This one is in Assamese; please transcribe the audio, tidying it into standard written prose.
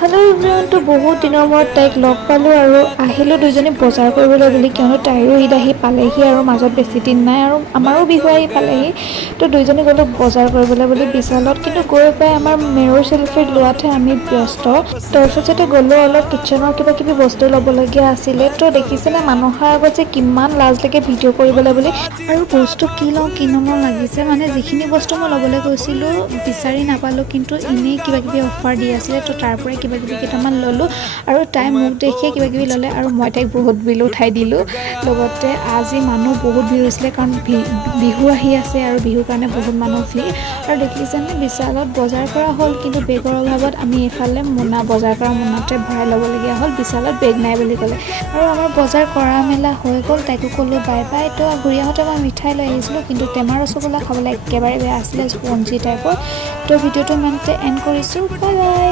হেল্ল' এভৰিৱান, তো বহুত দিনৰ মূৰত তাইক লগ পালোঁ আৰু আহিলোঁ দুইজনী বজাৰ কৰিবলৈ বুলি, কিয়নো তাইৰো ঈদ আহি পালেহি আৰু মাজত বেছি দিন নাই আৰু আমাৰো বিহু আহি পালেহি। তো দুইজনী গ'লোঁ বজাৰ কৰিবলৈ বুলি বিশালত, কিন্তু গৈ পাই আমাৰ মেৰৰ চেল্ফি লোৱাতহে আমি ব্যস্ত। তাৰপিছতে গ'লোঁ অলপ কিটচেনৰ কিবা কিবি বস্তু ল'বলগীয়া আছিলে। তো দেখিছেনে মানুহৰ আগত যে কিমান লাজ লাগে ভিডিঅ' কৰিবলৈ বুলি, আৰু বস্তু কি লওঁ কি নলওঁ লাগিছে। মানে যিখিনি বস্তু মই ল'বলৈ গৈছিলোঁ বিচাৰি নাপালোঁ, কিন্তু এনেই কিবা কিবি অফাৰ দি আছিলে, তো তাৰ পৰাই কিবা কিবি কেইটামান ল'লোঁ। আৰু তাই মোক দেখিয়ে কিবা কিবি ল'লে আৰু মই তাইক বহুত বিল উঠাই দিলোঁ। লগতে আজি মানুহ বহুত ভিৰ হৈছিলে, কাৰণ বিহু আহি আছে আৰু বিহুৰ কাৰণে বহুত মানুহ ভিৰ। আৰু দেখিছেনে বিশালত বজাৰ কৰা হ'ল, কিন্তু বেগৰ অভাৱত আমি এইফালে বজাৰ কৰা মোনাতে ভৰাই ল'বলগীয়া হ'ল। বিশালত বেগ নাই বুলি ক'লে আৰু আমাৰ বজাৰ কৰা মেলা হৈ গ'ল। তাইকো ক'লোঁ বাই বাই। তো ঘূৰি আহোঁতে মই মিঠাই লৈ আহিছিলোঁ, কিন্তু টেমা ৰসগোল্লা খাবলৈ একেবাৰে বেয়া আছিলে, স্পঞ্জি টাইপৰ। তো ভিডিঅ'টো ইমানতে এণ্ড কৰিছোঁ, বাই বাই।